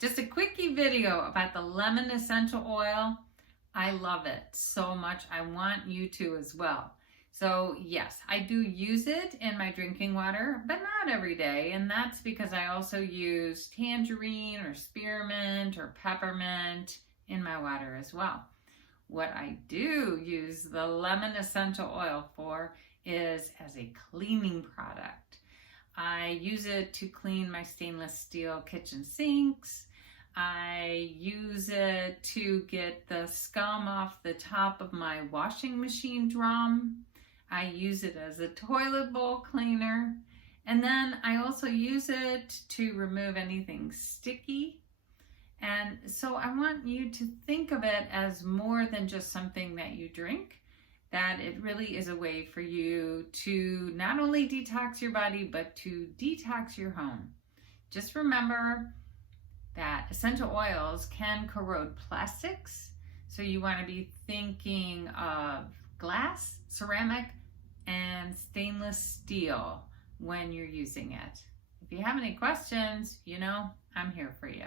Just a quickie video about the lemon essential oil. I love it so much. I want you to as well. So yes, I do use it in my drinking water, but not every day. And that's because I also use tangerine or spearmint or peppermint in my water as well. What I do use the lemon essential oil for is as a cleaning product. I use it to clean my stainless steel kitchen sinks. I use it to get the scum off the top of my washing machine drum. I use it as a toilet bowl cleaner. And then I also use it to remove anything sticky. And so I want you to think of it as more than just something that you drink, that it really is a way for you to not only detox your body, but to detox your home. Just remember that essential oils can corrode plastics. So you want to be thinking of glass, ceramic, and stainless steel when you're using it. If you have any questions, I'm here for you.